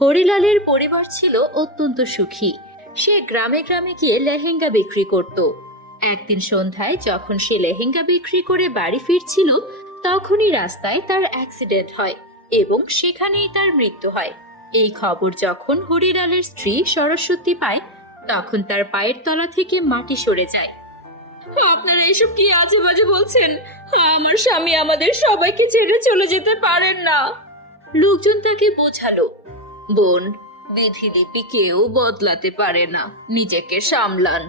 হরিলালের পরিবার ছিল অত্যন্ত সুখী। সে গ্রামে গ্রামে গিয়ে লেহেঙ্গা বিক্রি করত। একদিন সন্ধ্যায় যখন সে লেহেঙ্গা বিক্রি করে বাড়ি ফিরছিল, তখনই রাস্তায় তার অ্যাক্সিডেন্ট হয় এবং সেখানেই তার মৃত্যু হয়। এই খবর যখন হরিলালের স্ত্রী সরস্বতী পায়, তখন তার পায়ের তলা থেকে মাটি সরে যায়। আপনারা এসব কি আজে বাজে বলছেন? আমার স্বামী আমাদের সবাইকে ছেড়ে চলে যেতে পারেন না। লোকজন তাকে বোঝালো, বোন, বিধিলিপি কেউ বদলাতে পারে না, নিজেকে সামলান।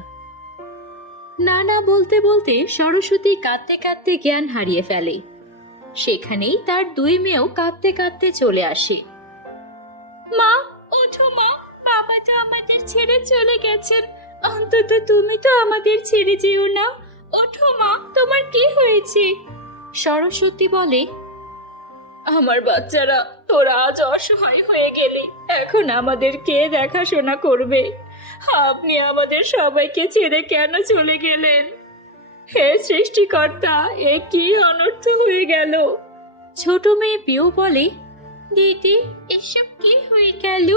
না না বলতে বলতে সরস্বতী কাঁদতে কাঁদতে জ্ঞান হারিয়ে ফেলে। সেখানেই তার দুই মেয়েও কাঁদতে কাঁদতে চলে আসে। মা, ওঠো মা, বাবা তো আমাদের ছেড়ে চলে গেছেন, অন্তত তুমি তো আমাদের ছেড়ে যেও না। ওঠো মা, তোমার কি হয়েছে? সরস্বতী বলে, আমার বাচ্চারা, তোরা আজ অসহায় হয়ে গেলি, এখন আমাদের কে দেখাশোনা করবে? আপনি আমাদের সবাইকে ছেড়ে কেন চলে গেলেন? হে সৃষ্টিকর্তা, এ কি অনর্থ হয়ে গেল? ছোট মেয়ে পিউ বলে, দিদি, এসব কি হয়ে গেল?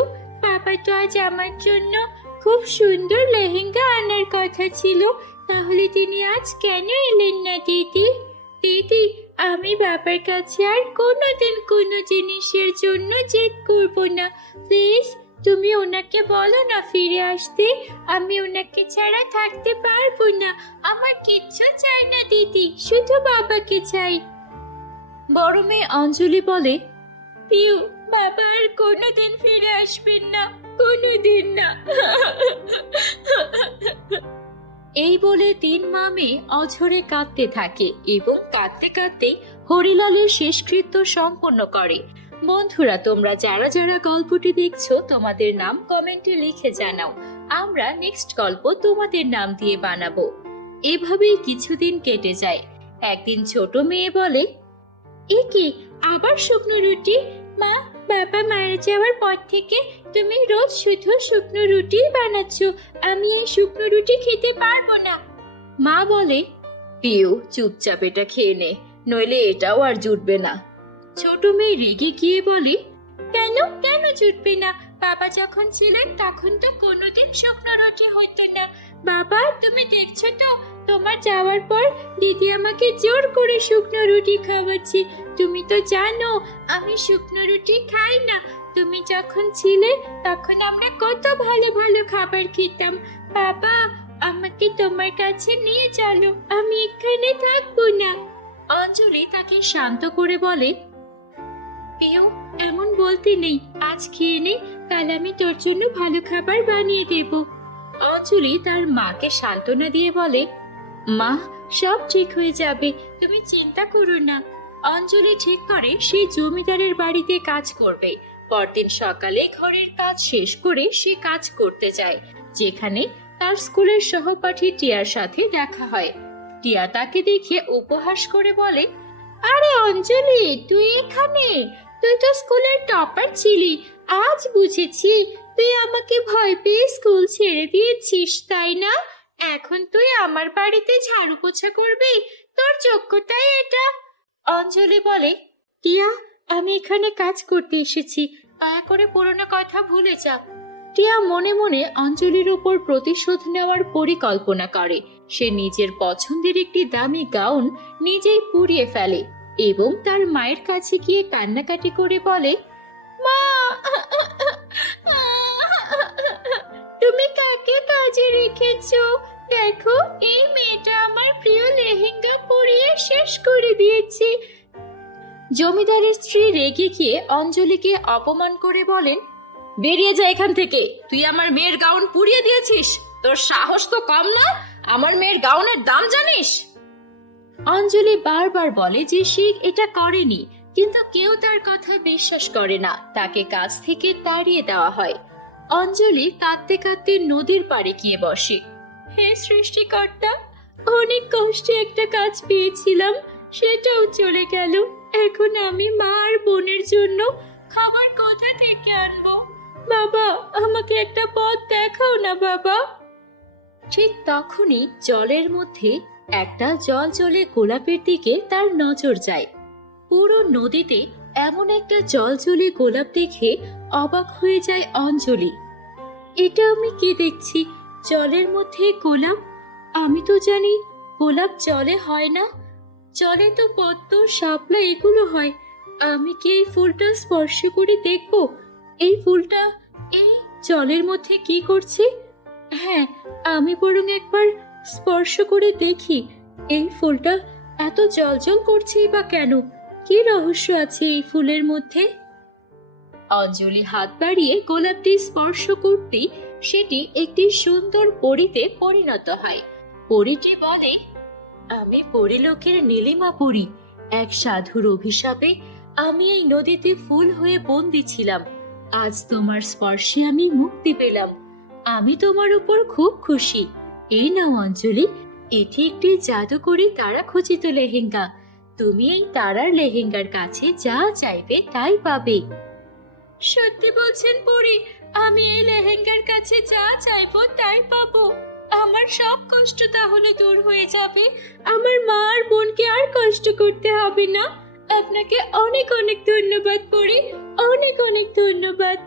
বাবা তো আজ আমার জন্য খুব সুন্দর লেহেঙ্গা আনার কথা ছিল, তাহলে তিনি আজ কেন এলেন না? দিদি দিদি, আমি বাবার কাছে আর কোনোদিন কোনো জিনিসের জন্য জেদ করব না। প্লিজ তুমি ওনাকে বলো না ফিরে আসতে, আমি ওনাকে ছাড়া থাকতে পারবো না। আমার কিচ্ছু চাই না দিদি, শুধু বাবাকে চাই। বড় মেয়ে অঞ্জলি বলে, পিউ, বাবা আর কোনোদিন ফিরে আসবেন না, কোনোদিন না। এই বলে তিন মা মেয়ে অঝরে কাঁদতে থাকে এবং কাঁদতে কাঁদতে হরিলালের শেষকৃত্য সম্পন্ন করে। বন্ধুরা, তোমরা যারা যারা গল্পটি দেখছো, তোমাদের নাম কমেন্টে লিখে জানাও। আমরা নেক্সট গল্প তোমাদের নাম দিয়ে বানাবো। এভাবেই কিছুদিন কেটে যায়। একদিন ছোট মেয়ে বলে, এ কি, আবার শুকনো রুটি? মা, বাবা মারা যাওয়ার পর থেকে তুমি রোজ শুধু শুকনো রুটি বানাচ্ছ, আমি এই শুকনো রুটি খেতে পারবো না। মা বলে, পিউ, চুপচাপ এটা খেয়ে নে, নইলে এটাও আর জুটবে না। ছোট মেয়ে রেগে গিয়ে বলে, কেন কেন জুটবে না? বাবা যখন ছিলেন তখন তো কোনোদিন শুকনো রুটি হতো না। বাবা, তুমি দেখছো তো, তোমার যাওয়ার পর দিদি আমাকে জোর করে শুকনো রুটি খাওয়াচ্ছে। তুমি তো জানো আমি শুকনো রুটি খাই না। তুমি যখন ছিলে তখন আমরা কত ভালো ভালো খাবার খেতাম। বাবা, আমাকে তোমার কাছে নিয়ে চলো, আমি এখানে থাকবো না। অঞ্জলি তাকে শান্ত করে বলে, পিউ, এমন বলতে নেই, আজ খেয়ে নে, কাল আমি তোর জন্য ভালো খাবার বানিয়ে দেব। অঞ্জলি তার মাকে সান্ত্বনা দিয়ে বলে, মা, সব ঠিক হয়ে যাবে, তুমি চিন্তা করো না। অঞ্জলি ঠিক করে সে জমিদারের বাড়িতে কাজ করবে। পরদিন সকালে ঘরের কাজ শেষ করে সে কাজ করতে যায়, যেখানে তার স্কুলের সহপাঠী টিয়ার সাথে দেখা হয়। টিয়া তাকে দেখে উপহাস করে বলে, আরে অঞ্জলি, তুই এখানে? তুই তো স্কুলের টপার ছিলি, আজ বুঝেছি তুই আমাকে ভয় পেয়ে স্কুল ছেড়ে দিয়েছিস, তাই না? এখন তুই আমার বাড়িতে ঝাড়ু পোছা করবি? তোর যোগ্যতাই এটা। অঞ্জলি বলে, টিয়া, আমি এখানে কাজ করতে এসেছি, দয়া করে পুরনো কথা ভুলে যা। টিয়া মনে মনে অঞ্জলির উপর প্রতিশোধ নেওয়ার পরিকল্পনা করে। সে নিজের পছন্দের একটি দামি গাউন নিজেই পুড়িয়ে ফেলে এবং তার মায়ের কাছে গিয়ে কান্নাকাটি করে বলে, মা, তুমি কাকে কাজে রেখেছো? দেখো, এই মেয়েটা আমার প্রিয় লেহেঙ্গা পরিয়ে শেষ করে দিয়েছে। জমিদারের স্ত্রী রেগে গিয়ে অঞ্জলিকে অপমান করে বলেন, বেরিয়ে যা এখান থেকে, তুই আমার মেয়ের গাউন পুড়িয়ে দিয়েছিস, তোর সাহস তো কম না? আমার মেয়ের গাউনের দাম জানিস? অঞ্জলি বারবার বলে যে সে এটা করেনি, কিন্তু কেউ তার কথা বিশ্বাস করে না। তাকে কাজ থেকে তাড়িয়ে দেওয়া হয়। অঞ্জলি কাঁদতে কাঁদতে নদীর পাড়ে গিয়ে বসে। হে সৃষ্টিকর্তা, অনেক কষ্টে একটা কাজ পেয়েছিলাম, সেটাও চলে গেল। এখন আমি মা আর বোনের জন্য খাবার কোথা থেকে আনবো? বাবা, আমাকে একটা পথ দেখাও না বাবা। ঠিক তখনই জলের মধ্যে একটা জলজলে গোলাপের দিকে তার নজর যায়। পুরো নদীতে এমন একটা জলজলে গোলাপ দেখে অবাক হয়ে যায় অঞ্জলি। এটা আমি কি দেখছি? জলের মধ্যে গোলাপ? আমি তো জানি গোলাপ জলে হয় না, জলে তো পদ্ম শাপলা এগুলো হয়। আমি কি এই ফুলটা স্পর্শ করে দেখব? এই ফুলটা এই জলের মধ্যে কি করছে? হ্যাঁ, আমি বরং একবার স্পর্শ করে দেখি এই ফুলটা এত জ্বলজ্বল করছেই বা কেন? কি রহস্য আছে এই ফুলের মধ্যে? অঞ্জলি হাত বাড়িয়ে গোলাপটি স্পর্শ করতেই সেটি একটি সুন্দর পরীতে পরিণত হয়। পরীটি বলে, আমি পরিলোকের নীলিমা পরী। এক সাধুর অভিশাপে আমি এই নদীতে ফুল হয়ে বন্দী ছিলাম। আজ তোমার স্পর্শে আমি মুক্তি পেলাম। আমি তোমার উপর খুব খুশি। এই নাও অঞ্জলি, এটি একটি জাদুকরী তারা খচিত লেহেঙ্গা। তুমি এই তারার লেহেঙ্গার কাছে যা চাইবে তাই পাবে। সত্যি বলছেন পরী? আমি এই লেহেঙ্গার কাছে যা চাইবো তাই পাবো? আমার সব কষ্ট তাহলে দূর হয়ে যাবে? আমার মা আর বোনকে আর কষ্ট করতে হবে না? আপনাকে অনেক অনেক ধন্যবাদ পরী, অনেক অনেক ধন্যবাদ।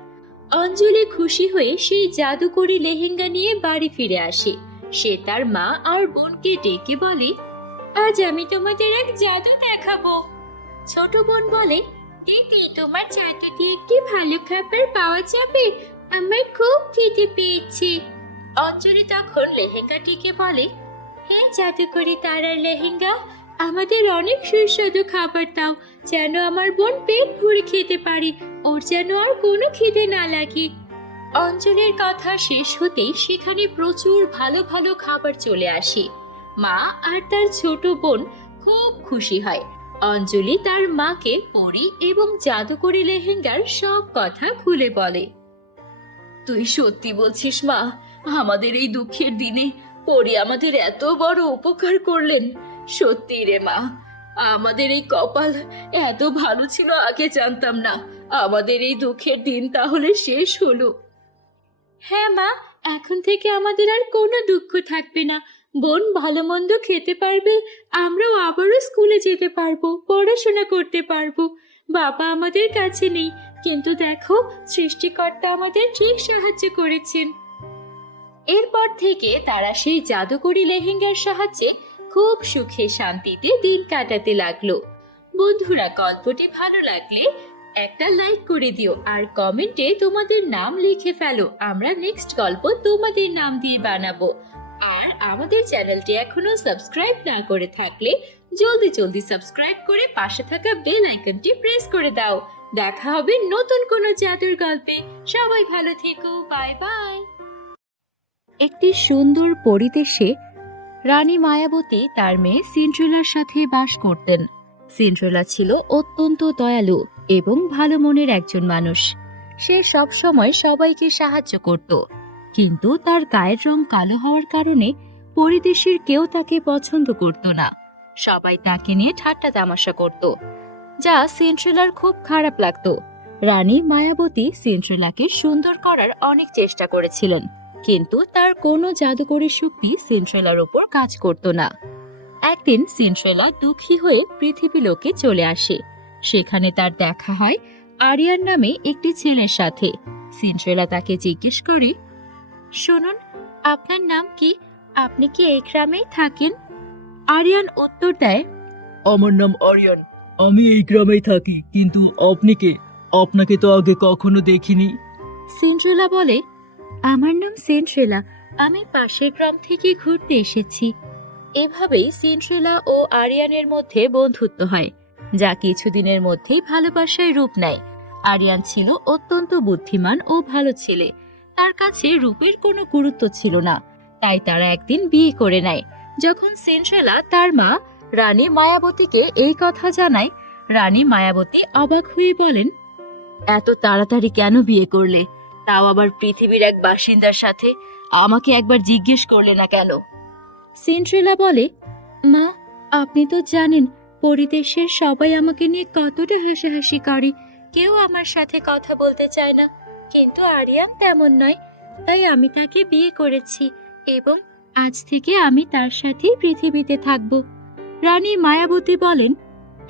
অঞ্জলি খুশি হয়ে সেই জাদুকরী লেহেঙ্গা নিয়ে বাড়ি ফিরে আসে। সে তার মা আর বোনকে ডেকে বলে, আজ আমি তোমাদের এক জাদু দেখাবো। ছোট বোন বলে, দিদি তোমার জাদু দিয়ে কি ভালো খাবার পাওয়া যাবে? আমার খুব খিদে পেয়েছে। অঞ্জলি তখন লেহেঙ্গাটিকে বলে, হ্যাঁ জাদুকরি তারার লেহেঙ্গা, আমাদের অনেক সুস্বাদু খাবার দাও, যেন আমার বোন পেট ভরে খেতে পারে, ওর যেন আর কোনো খিদে না লাগে। অঞ্জলির কথা শেষ হতেই সেখানে প্রচুর ভালো ভালো খাবার চলে আসে। মা আর তার ছোট বোন খুব খুশি হয়। অঞ্জলি তার মাকে পরী এবং জাদুকরি লেহেঙ্গার সব কথা খুলে বলে। তুই সত্যি বলছিস মা? আমাদের এই দুঃখের দিনে পরী আমাদের এত বড় উপকার করলেন। সত্যি রে মা, আমাদের এই কপাল এত ভালো ছিল, আগে জানতাম না। আমাদের এই দুঃখের দিন তাহলে শেষ হলো। হ্যাঁ মা, এখন থেকে আমাদের আর কোনো দুঃখ থাকবে না। বোন ভালো মন্দ খেতে পারবে, আমরাও আবারও স্কুলে যেতে পারবো, পড়াশোনা করতে পারবো। বাবা আমাদের কাছে নেই, কিন্তু দেখো সৃষ্টিকর্তা আমাদের ঠিক সাহায্য করেছেন। এরপর থেকে তারা সেই জাদুকরি লেহেঙ্গার সাহায্যে খুব সুখে শান্তিতে দিন কাটাতে লাগলো। বন্ধুরা, গল্পটি ভালো লাগলে একটা লাইক করে দিও আর কমেন্টে তোমাদের নাম লিখে ফেলো। আমরা নেক্সট গল্প তোমাদের নাম দিয়ে বানাবো। আর আমাদের চ্যানেলটি এখনো সাবস্ক্রাইব না করে থাকলে জলদি জলদি সাবস্ক্রাইব করে পাশে থাকা বেল আইকনটি প্রেস করে দাও। দেখা হবে নতুন কোনো জাদুর গল্পে। সবাই ভালো থেকো, বাই বাই। একটি সুন্দর পরিবেশে রানী মায়াবতী তার মেয়ে সিন্ড্রেলার সাথে বাস করতেন। সিন্ড্রেলা ছিল অত্যন্ত দয়ালু এবং ভালো মনের একজন মানুষ। সে সব সময় সবাইকে সাহায্য করত, কিন্তু তার গায়ের রং কালো হওয়ার কারণে পরিবেশের কেউ তাকে পছন্দ করত না। সবাই তাকে নিয়ে ঠাট্টা তামাশা করত, যা সিন্ড্রেলার খুব খারাপ লাগতো। রানী মায়াবতী সিন্ড্রেলাকে সুন্দর করার অনেক চেষ্টা করেছিলেন, কিন্তু তার কোনো জাদুকরী শক্তি সিন্ড্রেলার উপর কাজ করত না। একদিন সিন্ড্রেলা দুঃখী হয়ে পৃথিবী লোকে চলে আসে। সেখানে তার দেখা হয় আরিয়ান নামে একটি ছেলের সাথে। সিন্ড্রেলা তাকে জিজ্ঞেস করে, শুনুন, আপনার নাম কি? আপনি কি এই গ্রামেই থাকেন? আরিয়ান উত্তর দেয়, আমার নাম আরিয়ান, আমি এই গ্রামেই থাকি, কিন্তু আপনি কে? আপনাকে তো আগে কখনো দেখিনি। সিন্ড্রেলা বলে, আমার নাম সিন্ড্রেলা, আমি পাশের গ্রাম থেকে ঘুরতে এসেছি। এভাবেই সিন্ড্রেলা ও আরিয়ানের মধ্যে বন্ধুত্ব হয়, যা কিছুদিনের মধ্যেই ভালোবাসায় রূপ নেয়। আরিয়ান ছিল অত্যন্ত বুদ্ধিমান ও ভালো ছেলে। তার কাছে রূপের কোনো গুরুত্ব ছিল না, তাই তারা একদিন বিয়ে করে নেয়। যখন সিন্ড্রেলা তার মা রানী মায়াবতীকে এই কথা জানায়, রানী মায়াবতী অবাক হয়ে বলেন, এত তাড়াতাড়ি কেন বিয়ে করলে? তাও আবার পৃথিবীর এক বাসিন্দার সাথে? আমাকে একবার জিজ্ঞেস করলে না কেন? সিন্ড্রেলা বলে, মা, আপনি তো জানেন পরিদেশের সবাই আমাকে নিয়ে কতটা হাসাহাসি করে, কেউ আমার সাথে কথা বলতে চায় না। কিন্তু আরিয়ান তেমন নয়, তাই আমি তাকে বিয়ে করেছি এবং আজ থেকে আমি তার সাথেই পৃথিবীতে থাকব। রানী মায়াবতী বলেন,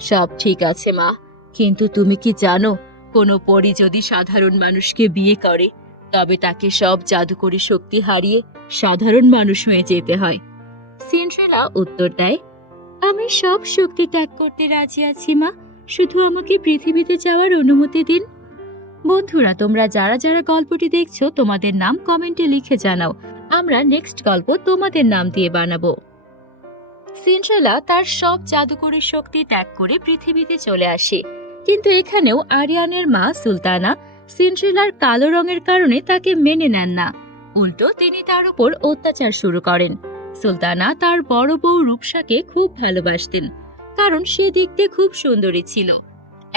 সব ঠিক আছে মা, কিন্তু তুমি কি জানো কোনো পরী যদি সাধারণ মানুষকে বিয়ে করে তবে তাকে সব জাদুকরী শক্তি হারিয়ে সাধারণ মানুষ হয়ে যেতে হয়। সিন্ড্রেলা উত্তর দেয়, আমি সব শক্তি ত্যাগ করতে রাজি আছি মা, শুধু আমাকে পৃথিবীতে যাওয়ার অনুমতি দিন। বন্ধুরা, তোমরা যারা যারা গল্পটি দেখছো তোমাদের নাম কমেন্টে লিখে জানাও, আমরা নেক্সট গল্প তোমাদের নাম দিয়ে বানাবো। সিন্ড্রেলা তার সব জাদুকরী শক্তি ত্যাগ করে পৃথিবীতে চলে আসে, কিন্তু এখানেও আরিয়ানের মা সুলতানা সিন্ড্রেলার কালো রঙের কারণে তাকে মেনে নেন না। উল্টো তিনি তার উপর অত্যাচার শুরু করেন। সুলতানা তার বড় বউ রূপসাকে খুব ভালোবাসতেন, কারণ সে দেখতে খুব সুন্দরী ছিল।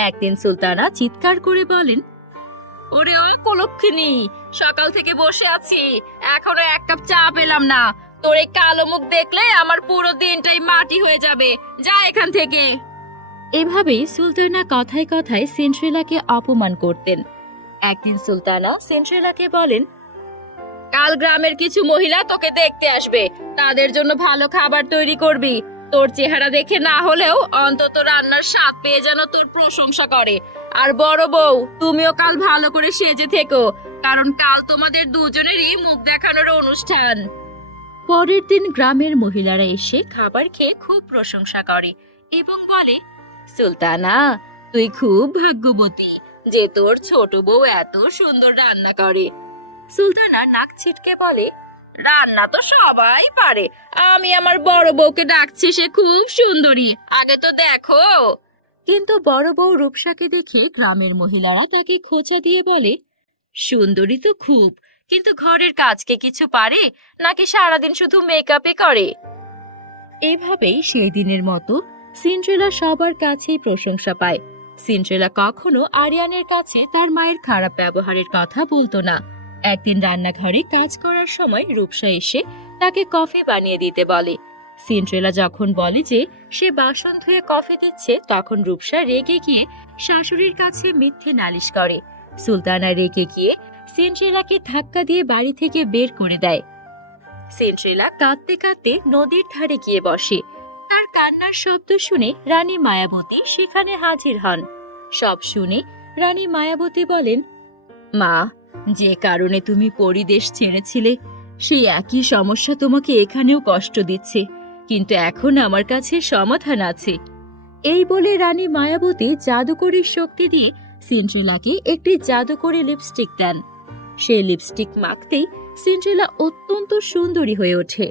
একদিন সুলতানা চিৎকার করে বলেন, ওরে ও কুলক্ষিনী, সকাল থেকে বসে আছি, এখনো এক কাপ চা পেলাম না। তোর এই কালো মুখ দেখলে আমার পুরো দিনটাই মাটি হয়ে যাবে, যা এখান থেকে। এভাবেই সুলতানা কথায় কথায় সিন্ড্রেলাকে অপমান করতেন। একদিন সুলতানা সিন্ড্রেলাকে বলেন, কাল গ্রামের কিছু মহিলা তোকে দেখতে আসবে, তাদের জন্য ভালো খাবার তৈরি করবি। তোর চেহারা দেখে না হলেও অন্তত রান্নার স্বাদ পেয়ে যেন তোর প্রশংসা করে। আর বড় বউ, তুমিও কাল ভালো করে সেজে থেকো, কারণ কাল তোমাদের দুজনেরই মুখ দেখানোর অনুষ্ঠান। পরের দিন গ্রামের মহিলারা এসে খাবার খেয়ে খুব প্রশংসা করে এবং বলে, সুলতানা, তুই খুব ভাগ্যবতী যে তোর ছোট বউ এত সুন্দর রান্না করে। সুলতানা নাক ছিটকে বলে, রান্না তো সবাই পারে, আমি আমার বড় বউকে ডাকছি, সে খুব সুন্দরী, আগে তো দেখো। কিন্তু বড় বউ রূপসাকে দেখে গ্রামের মহিলারা তাকে খোঁচা দিয়ে বলে, সুন্দরী তো খুব, কিন্তু ঘরের কাজকে কিছু পারে নাকি সারাদিন শুধু মেকআপই করে। এইভাবেই সেই দিনের মতো সিন্ড্রেলা সবার কাছেই প্রশংসা পায়। সিন্ড্রেলা কখনো আরিয়ানের কাছে তার মায়ের খারাপ ব্যবহারের কথা বলতো না। একদিন রান্নাঘরে কাজ করার সময় রূপসা এসে তাকে কফি বানিয়ে দিতে বলে। সিন্ড্রেলা যখন বলে যে সে বাসন ধুয়ে কফি দিচ্ছে, তখন রূপসা রেগে গিয়ে শাশুড়ির কাছে মিথ্যে নালিশ করে। সুলতানা রেগে গিয়ে সিন্ড্রেলাকে ধাক্কা দিয়ে বাড়ি থেকে বের করে দেয়। সিন্ড্রেলা কাঁদতে কাঁদতে নদীর ধারে গিয়ে বসে। তার কান্নার শব্দ শুনে রানী মায়াবতী সেখানে হাজির হন। সব শুনে রানী মায়াবতী বলেন, মা, যে কারণে তুমি পরিদেশ ছেড়েছিলে সেই একই সমস্যা তোমাকে এখানেও কষ্ট দিচ্ছে, কিন্তু এখন আমার কাছে সমাধান আছে। এই বলে রানী মায়াবতী জাদুকরী শক্তি দিয়ে সিন্ড্রেলাকে একটি জাদুকরী লিপস্টিক দেন। সেই লিপস্টিক মাখতেই সিন্ড্রেলা অত্যন্ত সুন্দরী হয়ে ওঠে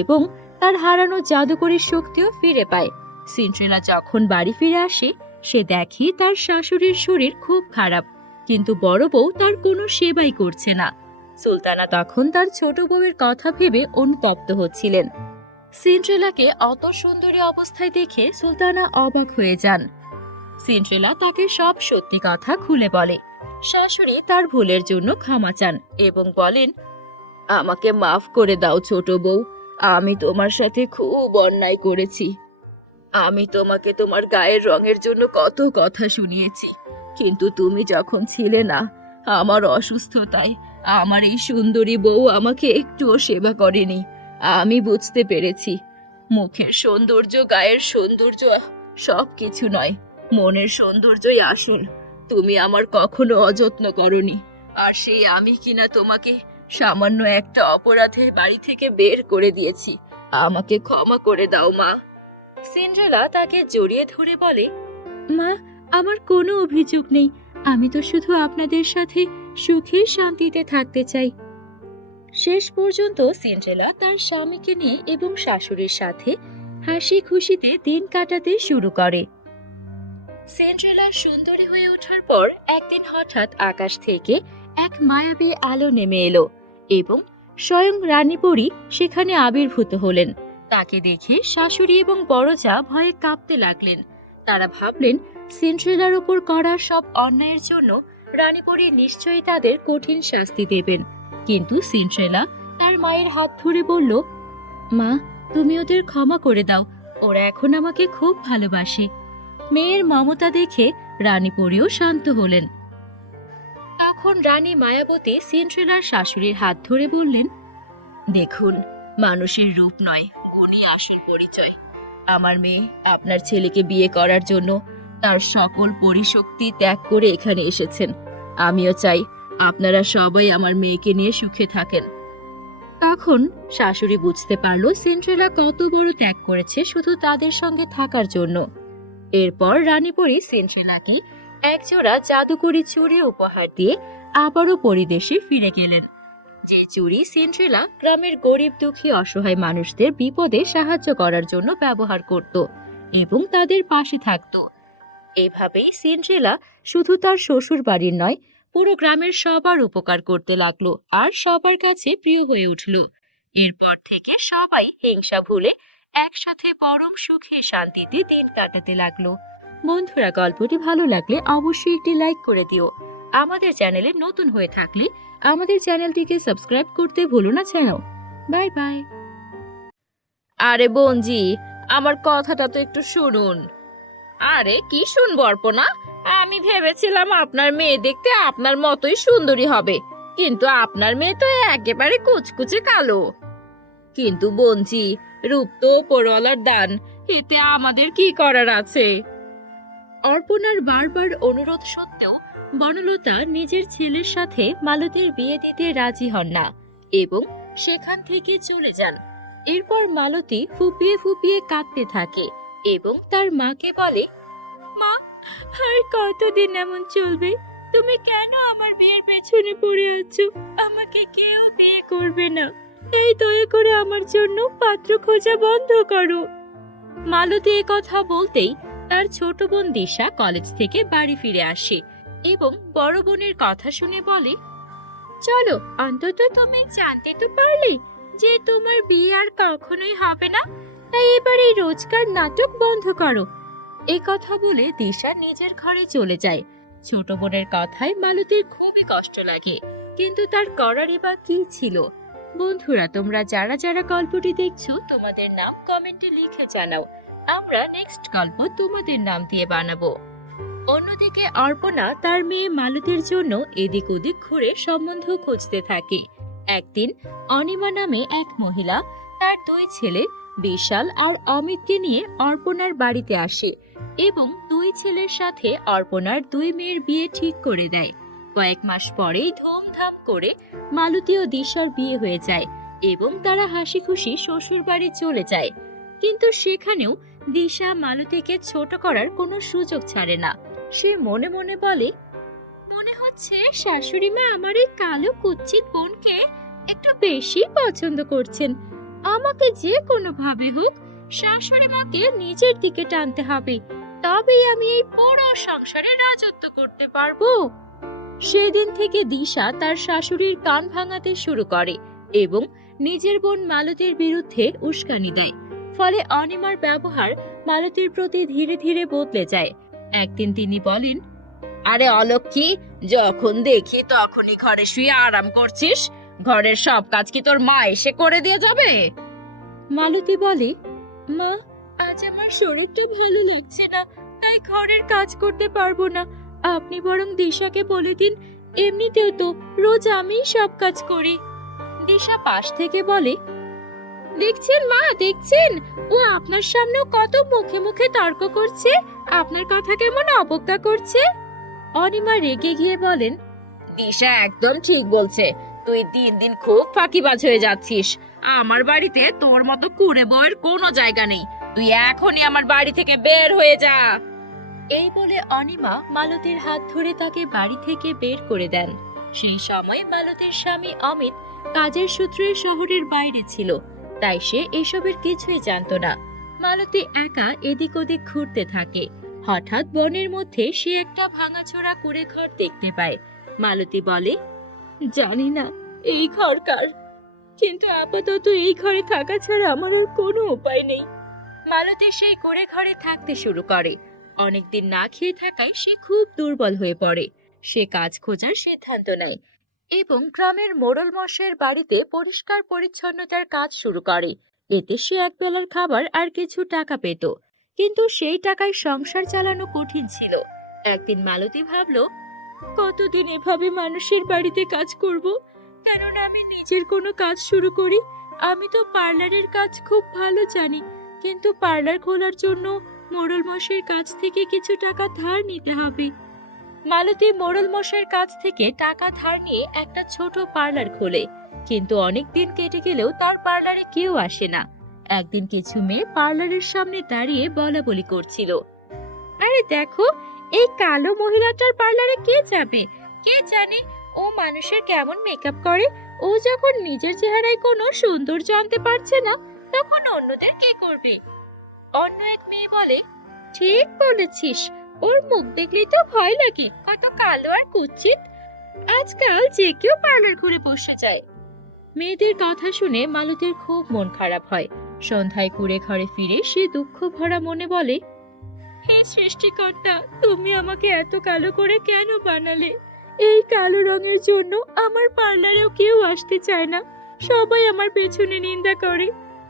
এবং তার হারানো জাদুকরী শক্তিও ফিরে পায়। সিন্ড্রেলা যখন বাড়ি ফিরে আসে, সে দেখে তার শাশুড়ির শরীর খুব খারাপ, কিন্তু বড় বউ তার কোনো সেবাই করছে না। সুলতানা তখন তার ছোট বউয়ের কথা ভেবে অনুতপ্ত হচ্ছিলেন। সিন্ড্রেলাকে অত সুন্দরী অবস্থায় দেখে সুলতানা অবাক হয়ে যান। সিন্ড্রেলা তাকে সব সত্যি কথা খুলে বলে। শাশুড়ি তার ভুলের জন্য ক্ষমা চান এবং বলেন, আমাকে মাফ করে দাও ছোট বউ, আমি তোমার সাথে খুব অন্যায় করেছি। আমি তোমাকে তোমার গায়ের রঙের জন্য কত কথা শুনিয়েছি, কিন্তু তুমি যখন ছিলে না, আমার অসুস্থতায় আমার এই সুন্দরী বউ আমাকে একটুও সেবা করেনি। আমি বুঝতে পেরেছি, মুখের সৌন্দর্য, গায়ের সৌন্দর্য সবকিছু নয়, মনের সৌন্দর্যই আসল। তুমি আমার কখনো অযত্ন করনি, আর সেই আমি কিনা তোমাকে সামান্য একটা অপরাধে বাড়ি থেকে বের করে দিয়েছি। আমাকে ক্ষমা করে দাও মা। সিন্ড্রেলা তাকে জড়িয়ে ধরে বলে, মা, আমার কোনো অভিযোগ নেই, আমি তো শুধু আপনাদের সাথে সুখে শান্তিতে থাকতে চাই। শেষ পর্যন্ত সিন্ড্রেলা তার স্বামীকে নিয়ে এবং শাশুড়ির সাথে হাসি খুশিতে দিন কাটাতে শুরু করে। সিন্ড্রেলা সুন্দরী হয়ে ওঠার পর একদিন হঠাৎ আকাশ থেকে এক মায়াবী আলো নেমে এলো এবং স্বয়ং রানীপরী সেখানে আবির্ভূত হলেন। তাকে দেখে শাশুড়ি এবং বড় যা ভয়ে কাঁপতে লাগলেন। তারা ভাবলেন সিন্ড্রেলার উপর করা সব অন্যায়ের জন্য রানীপরী নিশ্চয়ই তাদের কঠিন শাস্তি দেবেন। কিন্তু সিন্ড্রেলা তার মায়ের হাত ধরে বলল, মা, তুমি ওদের ক্ষমা করে দাও, ওরা এখন আমাকে খুব ভালোবাসে। মেয়ের মমতা দেখে রানীপরীও শান্ত হলেন। তখন রানী মায়াবতী সিন্ড্রেলার শাশুড়ির হাত ধরে বললেন, দেখুন, মানুষের রূপ নয়, গুণই আসল পরিচয়। আমার মেয়ে আপনার ছেলেকে বিয়ে করার জন্য তার সকল পরিশক্তি ত্যাগ করে এখানে এসেছেন। আমিও চাই আপনারা সবাই আমার মেয়েকে নিয়ে সুখে থাকেন। তখন শাশুড়ি বুঝতে পারলো সিন্ড্রেলা কত বড় ত্যাগ করেছে শুধু তাদের সঙ্গে থাকার জন্য। এরপর রানীপরি সিন্ড্রেলাকে একজোড়া জাদুকরি চুড়ি উপহার দিয়ে আবারও পরিদেশে ফিরে গেলেন। যে চুড়ি সিন্ড্রেলা গ্রামের গরিব দুঃখী অসহায় মানুষদের বিপদে সাহায্য করার জন্য ব্যবহার করত এবং তাদের পাশে থাকত। এভাবেই সিন্ড্রেলা শুধু তার শ্বশুর বাড়ির নয়, পুরো গ্রামের সবার উপকার করতে লাগলো আর সবার কাছে প্রিয় হয়ে উঠল। এরপর থেকে সবাই হিংসা ভুলে একসাথে পরম সুখে শান্তিতে দিন কাটাতে লাগলো। বন্ধুরা, গল্পটি ভালো লাগলে অবশ্যই একটি লাইক করে দিও। আমাদের চ্যানেলে নতুন হয়ে থাকলে আমাদের চ্যানেলটিকে সাবস্ক্রাইব করতে ভুলো না যেন। Bye bye. আরে বোনজি, আমার কথাটা তো একটু শুনুন। আরে কি শুনবো অর্পণা? আমি ভেবেছিলাম আপনার মেয়ে দেখতে আপনার মতোই সুন্দরী হবে, কিন্তু আপনার মেয়ে তো একেবারে কুচকুচে কালো। কিন্তু বোনজি, রূপ তো ওপরওয়ালার দান, এতে আমাদের কি করার আছে? অর্পণার বারবার অনুরোধ সত্ত্বেও বনলতা নিজের ছেলের সাথে মালতীর বিয়ে দিতে রাজি হন না এবং সেখান থেকে চলে যান। এরপর মালতী ফুপিয়ে ফুপিয়ে কাঁদতে থাকে এবং তার মাকে বলে, মা, আর কতদিন এমন চলবে? তুমি কেন আমার বিয়ের পেছনে পড়ে আছো? আমাকে কেউ বিয়ে করবে না। এই দয়া করে আমার জন্য পাত্র খোঁজা বন্ধ করো। মালতী এই কথা বলতেই তার ছোট বোন দিশা কলেজ থেকে বাড়ি ফিরে আসে এবং বড় বোনের কথা শুনে বলে, চলো, অন্তত তুমি জানতে তো পারলে যে তোমার বিয়ে আর কখনোই হবে না, তাই এবার এই রোজকার নাটক বন্ধ করো। এই কথা বলে দিশা নিজের ঘরে চলে যায়। ছোট বোনের কথায় মালতীর খুবই কষ্ট লাগে, কিন্তু তার করারই বা কি ছিল? বন্ধুরা, তোমরা যারা যারা গল্পটি দেখছো তোমাদের নাম কমেন্টে লিখে জানাও। আমরা নেক্সট গল্প তোমাদের নাম দিয়ে বানাবো। অন্যদিকে অর্পণা তার মেয়ে মালতীর জন্য এদিক ওদিক ঘুরে সম্বন্ধ খুঁজতে থাকে। একদিন অনিমা নামে এক মহিলা তার দুই ছেলে বিশাল আর অমিতকে নিয়ে অর্পণার বাড়িতে আসে এবং দুই ছেলের সাথে অর্পণার দুই মেয়ের বিয়ে ঠিক করে দেয়। কয়েক মাস পরেই ধুমধাম করে মালতী ও দিশার বিয়ে হয়ে যায় এবং তারা হাসি খুশি শ্বশুর বাড়ি চলে যায়। কিন্তু সেখানেও দিশা মালতীকে ছোট করার কোনো সুযোগ ছাড়ে না। সে মনে মনে বলে, মনে হচ্ছে শাশুড়ি মা আমার এই কালো কুৎসিত বোনকে একটু বেশি পছন্দ করছেন। আমাকে যে কোনো ভাবে হোক শাশুড়ি মাকে নিজের দিকে টানতে হবে, তবেই আমি এই পুরো সংসারে রাজত্ব করতে পারবো। সেদিন থেকে দিশা তার শাশুড়ির কান ভাঙাতে শুরু করে এবং নিজের বোন মালতীর বিরুদ্ধে উস্কানি দেয়। ফলে অনিমার ব্যবহার মালতীর প্রতি ধীরে ধীরে বদলে যায়। একদিন তিনি বলেন, আরে অলক্ষী, যখন দেখি তখনই ঘরে শুয়ে আরাম করছিস। ঘরের সব কাজ কি তোর মা এসে করে দিয়ে যাবে? মালতী বলে, মা, আজ আমার শরীরটা ভালো লাগছে না, তাই ঘরের কাজ করতে পারবো না। আপনি বরং দিশাকে বলে দিন, এমনিতেও তো রোজ আমিই সব কাজ করি। দিশা পাশ থেকে বলে, দেখছেন মা, দেখছেন, ও আপনার সামনেও কত মুখে মুখে তর্ক করছে, আপনার কথা কেমন অবজ্ঞা করছে। অনিমা রেগে গিয়ে বলেন, দিশা একদম ঠিক বলছে, তুই দিন দিন খুব ফাঁকিবাজ হয়ে যাচ্ছিস। আমার বাড়িতে তোর মতো কুঁড়ে বউয়ের কোনো জায়গা নেই। তুই এখনই আমার বাড়ি থেকে বের হয়ে যা। এই বলে অনিমা মালতীর হাত ধরে তাকে বাড়ি থেকে বের করে দেন। সেই সময় মালতীর স্বামী অমিত কাজের সূত্রে শহরের বাইরে ছিল, তাই সে এসবের কিছুই জানতো না। মালতী একা এদিক ওদিক ঘুরতে থাকে। হঠাৎ বনের মধ্যে সে একটা ভাঙাচোরা কুঁড়ে ঘর দেখতে পায়। মালতী বলে, জানি না এই ঘর কার, কিন্তু আপাতত এই ঘরে থাকা ছাড়া আমার আর কোনো উপায় নেই। মালতী সেই কুঁড়ে ঘরে থাকতে শুরু করে। অনেকদিন না খেয়ে থাকায় সে খুব দুর্বল হয়ে পড়ে। সে কাজ খোঁজার সিদ্ধান্ত নেয় এবং গ্রামের মোড়ল মশাইয়ের বাড়িতে পরিষ্কার পরিচ্ছন্নতার কাজ শুরু করে। এতে সে এক বেলার খাবার আর কিছু টাকা পেত, কিন্তু সেই টাকায় সংসার চালানো কঠিন ছিল। একদিন মালতী ভাবলো, কতদিন এভাবে মানুষের বাড়িতে কাজ করব? কেননা আমি নিজের কোনো কাজ শুরু করি। আমি তো পার্লারের কাজ খুব ভালো জানি, কিন্তু পার্লার খোলার জন্য মোড়ল মশাইয়ের কাছ থেকে কিছু টাকা ধার নিতে হবে। মালতী মোড়ল মশাইয়ের কাছ থেকে টাকা ধার নিয়ে একটা ছোট পার্লার খোলে, কিন্তু অনেক দিন কেটে গেলেও তার পার্লারে কেউ আসে না। একদিন কিছু মেয়ে পার্লারের সামনে দাঁড়িয়ে বলাবলি করছিল, আরে দেখো, এই কালো মহিলাটার পার্লারে কে যাবে? কে জানে ও মানুষের কেমন মেকআপ করে। ও যখন নিজের চেহারায় কোনো সৌন্দর্য আনতে পারছে না, তখন অন্যদের কে করবে? অন্য এক মেয়ে বলে, ঠিক বলেছিস, ওর মুখ দেখলেই তো ভয় লাগে, কত কালো আর কুৎসিত। আজকাল যে কেউ পার্লার ঘুরে বসে যায়। মেয়েদের কথা শুনে মালতীর খুব মন খারাপ হয়। সন্ধ্যায় কুড়ে ঘরে ফিরে সে দুঃখ ভরা মনে বলে, হে সৃষ্টিকর্তা, তুমি আমাকে এত কালো করে কেন বানালে? এই কালো রঙের জন্য আমার পার্লারেও কেউ আসতে চায় না, সবাই আমার পেছনে নিন্দা করে।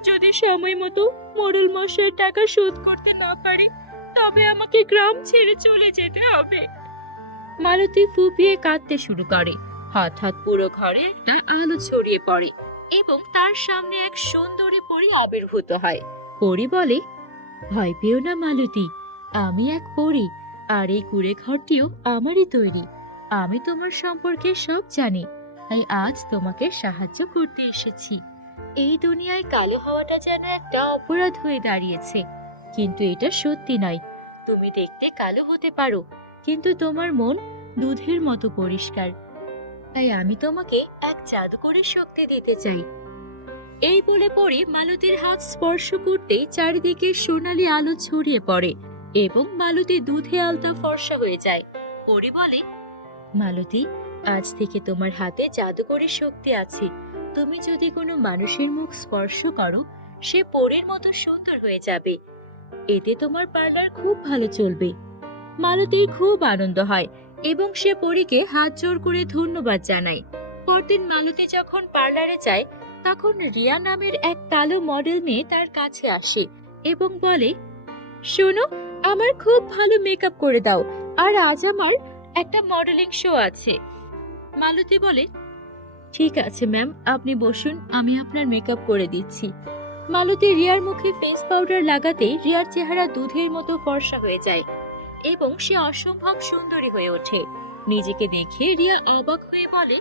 যদি সময় মতো মোড়ল মশাইয়ের টাকা শোধ করতে না পারে, তবে আমাকে গ্রাম ছেড়ে চলে যেতে হবে। মালতী ফুপিয়ে কাঁদতে শুরু করে। হঠাৎ পুরো ঘরে একটা আলো ছড়িয়ে পড়ে এবং তার সামনে এক সুন্দরী পরী আবির্ভূত হয়। পরী বলে, ভয় পেও না মালতী, আমি এক পরী, আর এই কুঁড়ে ঘরটিও আমারই তৈরি। আমি তোমার সম্পর্কে সব জানি, তাই আজ তোমাকে সাহায্য করতে এসেছি। এই দুনিয়ায় কালো হওয়াটা যেন একটা অপরাধ হয়ে দাঁড়িয়েছে, কিন্তু এটা সত্যি নয়। তুমি দেখতে কালো হতে পারো, কিন্তু তোমার মন দুধের মতো পরিষ্কার। তাই আমি তোমাকে এক জাদুকরের শক্তি দিতে চাই। এই বলে পরে মালতীর হাত স্পর্শ করতেই চারিদিকে সোনালী আলো ছড়িয়ে পড়ে এবং মালতী দুধে আলতা ফর্সা হয়ে যায়। পরি বলে, মালতী, আজ থেকে তোমার হাতে জাদুকরের শক্তি আছে। তুমি যদি কোনো মানুষের মুখ স্পর্শ করো, সে পরীর মতো সুন্দর হয়ে যাবে। এতে তোমার পার্লার খুব ভালো চলবে। মালতীর খুব আনন্দ হয় এবং সে পরীকে হাত জোড় করে ধন্যবাদ জানায়। পরদিন মালতী যখন পার্লারে যায়, তখন রিয়া নামের এক কালো মডেল মেয়ে তার কাছে আসে এবং বলে, শোনো, আমার খুব ভালো মেকআপ করে দাও, আর আজ আমার একটা মডেলিং শো আছে। মালতী বলে, ঠিক আছে ম্যাম, আপনি বসুন, আমি আপনার মেকআপ করে দিচ্ছি। মালতী রিয়ার মুখে ফেস পাউডার লাগাতে রিয়ার চেহারা দুধের মতো ফর্সা হয়ে যায় এবং সে অসম্ভব সুন্দরী হয়ে ওঠে। নিজেকে দেখে রিয়া অবাক হয়ে বলে,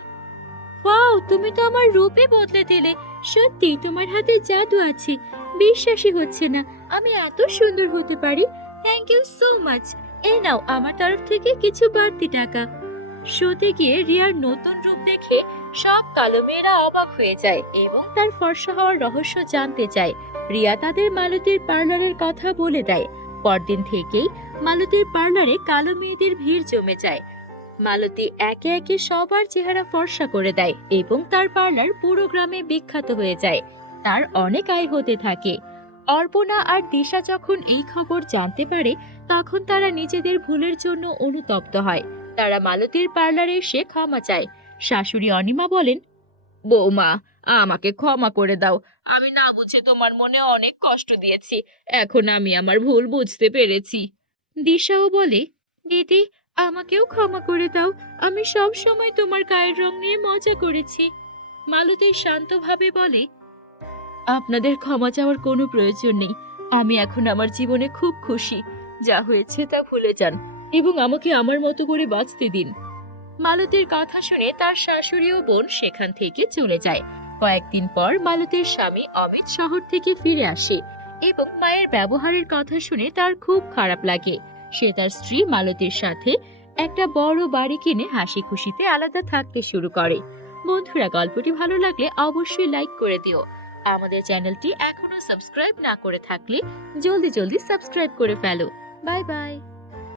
ওয়াও, তুমি তো আমার রূপে বদলে দিলে। সত্যি তোমার হাতে জাদু আছে, বিশ্বাসই হচ্ছে না আমি এত সুন্দর হতে পারি। Thank you so much. এই নাও আমার তরফ থেকে কিছু বাড়তি টাকা। শোতে গিয়ে রিয়ার নতুন রূপ দেখে সব কালো মেয়েরা অবাক হয়ে যায় এবং তার ফর্সা হওয়ার রহস্য জানতে চায়। রিয়া তাদের মালতীর পার্লারের কথা বলে দেয়। পরদিন থেকেই মালতীর পার্লারে কালো মেয়েদের ভিড় জমে যায়। মালতী একে একে সবার চেহারা ফর্সা করে দেয় এবং তার পার্লার পুরো গ্রামে বিখ্যাত হয়ে যায়। তার অনেক আয় হতে থাকে। অর্পণা আর দিশা যখন এই খবর জানতে পারে, তখন তারা নিজেদের ভুলের জন্য অনুতপ্ত হয়। তারা মালতীর পার্লারে এসে ক্ষমা চায়। শাশুড়ি অনিমা বলেন, বৌমা, আমাকে ক্ষমা করে দাও, আমি না বুঝে তোমার মনে অনেক কষ্ট দিয়েছি। এখন আমি আমার ভুল বুঝতে পেরেছি। দিশাও বলে, দিদি, আমাকেও ক্ষমা করে দাও, আমি সব সময় তোমার গায়ের রং নিয়ে মজা করেছি। মালতী শান্তভাবে বলে, আপনাদের ক্ষমা চাওয়ার কোনো প্রয়োজন নেই। আমি এখন আমার জীবনে খুব খুশি। যা হয়েছে তা ভুলে যান এবং আমাকে আমার মতো করে বাঁচতে দিন। মালতীর কথা শুনে তার শাশুড়ি ও বোন সেখান থেকে চলে যায়। কয়েকদিন পর মালতীর স্বামী অমিত শহর থেকে ফিরে আসে এবং মায়ের ব্যবহারের কথা শুনে তার খুব খারাপ লাগে। সে তার স্ত্রী মালতীর সাথে একটা বড় বাড়ি কিনে হাসি খুশিতে আলাদা থাকতে শুরু করে। বন্ধুরা, গল্পটি ভালো লাগলে অবশ্যই লাইক করে দিও। আমাদের চ্যানেলটি এখনো সাবস্ক্রাইব না করে থাকলে জলদি সাবস্ক্রাইব করে ফেলো। Bye bye.